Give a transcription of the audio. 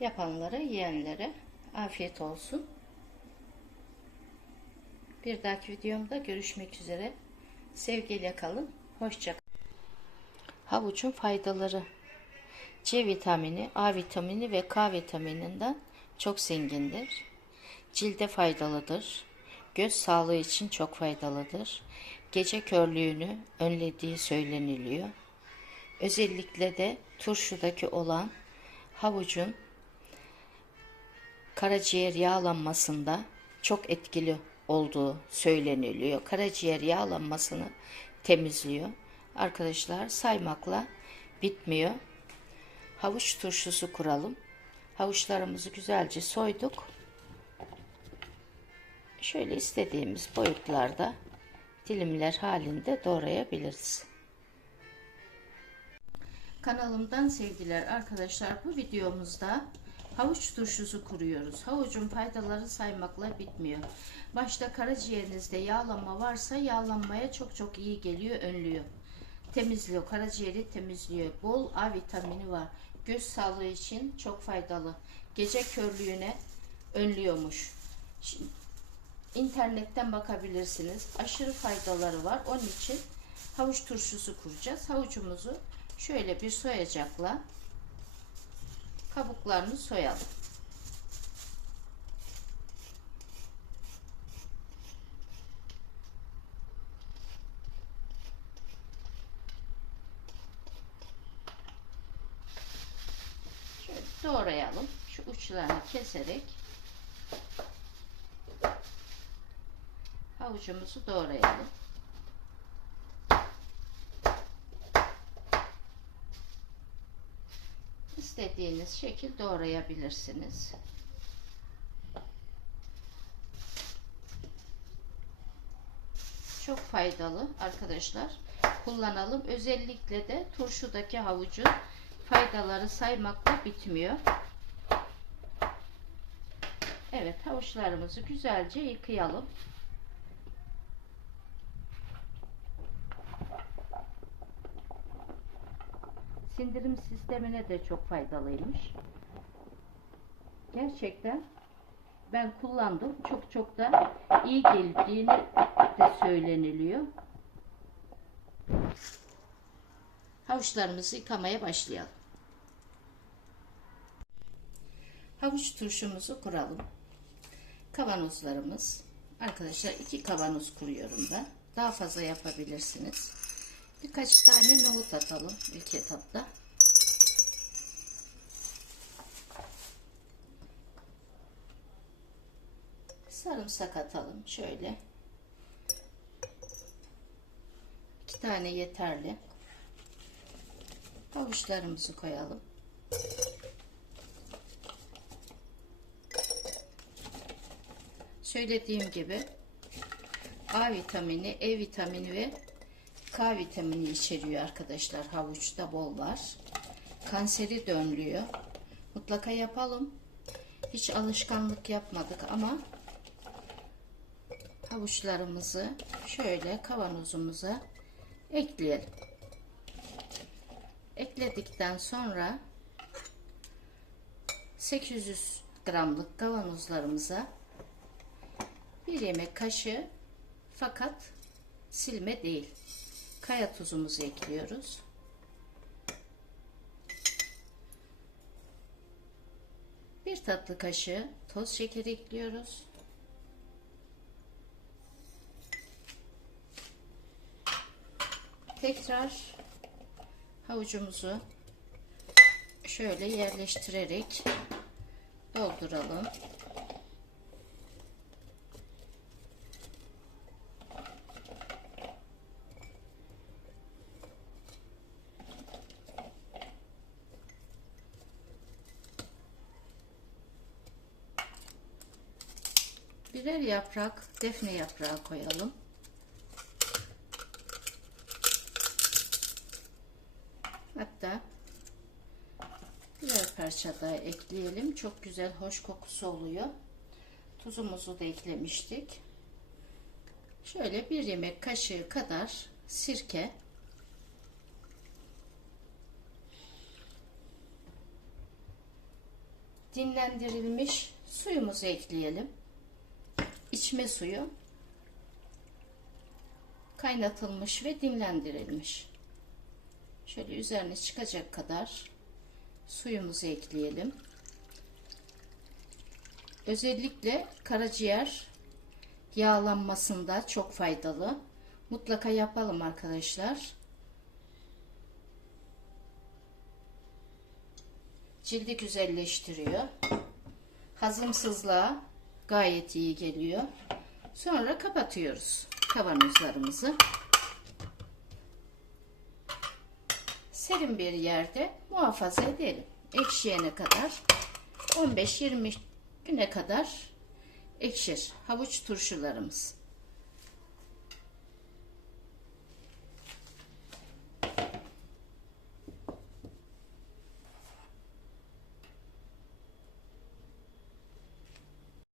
Yapanlara, yiyenlere afiyet olsun. Bir dahaki videomda görüşmek üzere. Sevgiyle kalın. Hoşça kalın. Havucun faydaları. C vitamini, A vitamini ve K vitamininden çok zengindir. Cilde faydalıdır. Göz sağlığı için çok faydalıdır. Gece körlüğünü önlediği söyleniliyor. Özellikle de turşudaki olan havucun karaciğer yağlanmasında çok etkili olduğu söyleniliyor. Karaciğer yağlanmasını temizliyor. Arkadaşlar saymakla bitmiyor. Havuç turşusu kuralım. Havuçlarımızı güzelce soyduk. Şöyle istediğimiz boyutlarda dilimler halinde doğrayabiliriz. Kanalımdan sevgiler arkadaşlar bu videomuzda havuç turşusu kuruyoruz. Havucun faydaları saymakla bitmiyor. Başta karaciğerinizde yağlanma varsa yağlanmaya çok çok iyi geliyor, önlüyor. Temizliyor, karaciğeri temizliyor. Bol A vitamini var. Göz sağlığı için çok faydalı. Gece körlüğüne önlüyormuş. Şimdi, internetten bakabilirsiniz. Aşırı faydaları var. Onun için havuç turşusu kuracağız. Havucumuzu şöyle bir soyacakla kabuklarını soyalım. Doğrayalım. Şu uçlarını keserek havucumuzu doğrayalım. İstediğiniz şekil doğrayabilirsiniz. Çok faydalı arkadaşlar. Kullanalım. Özellikle de turşudaki havucun faydaları saymakla bitmiyor. Evet havuçlarımızı güzelce yıkayalım. Sindirim sistemine de çok faydalıymış. Gerçekten ben kullandım. Çok çok da iyi geldiğini de söyleniliyor. Havuçlarımızı yıkamaya başlayalım. Havuç turşumuzu kuralım. Kavanozlarımız. Arkadaşlar iki kavanoz kuruyorum ben. Daha fazla yapabilirsiniz. Birkaç tane nohut atalım ilk etapta. Sarımsak atalım şöyle. İki tane yeterli. Havuçlarımızı koyalım. Söylediğim gibi A vitamini, E vitamini ve K vitamini içeriyor arkadaşlar. Havuçta bol var. Kanseri de önlüyor. Mutlaka yapalım. Hiç alışkanlık yapmadık ama havuçlarımızı şöyle kavanozumuza ekleyelim. Ekledikten sonra 800 gramlık kavanozlarımıza bir yemek kaşığı fakat silme değil. Kaya tuzumuzu ekliyoruz. Bir tatlı kaşığı toz şekeri ekliyoruz. Tekrar havucumuzu şöyle yerleştirerek dolduralım. Birer yaprak defne yaprağı koyalım. Hatta birer parça daha ekleyelim. Çok güzel hoş kokusu oluyor. Tuzumuzu da eklemiştik. Şöyle bir yemek kaşığı kadar sirke dinlendirilmiş suyumuzu ekleyelim. İçme suyu kaynatılmış ve dinlendirilmiş. Şöyle üzerine çıkacak kadar suyumuzu ekleyelim. Özellikle karaciğer yağlanmasında çok faydalı. Mutlaka yapalım arkadaşlar. Cildi güzelleştiriyor. Hazımsızlığa gayet iyi geliyor. Sonra kapatıyoruz kavanozlarımızı. Serin bir yerde muhafaza edelim. Ekşiyene kadar 15-20 güne kadar ekşir havuç turşularımız.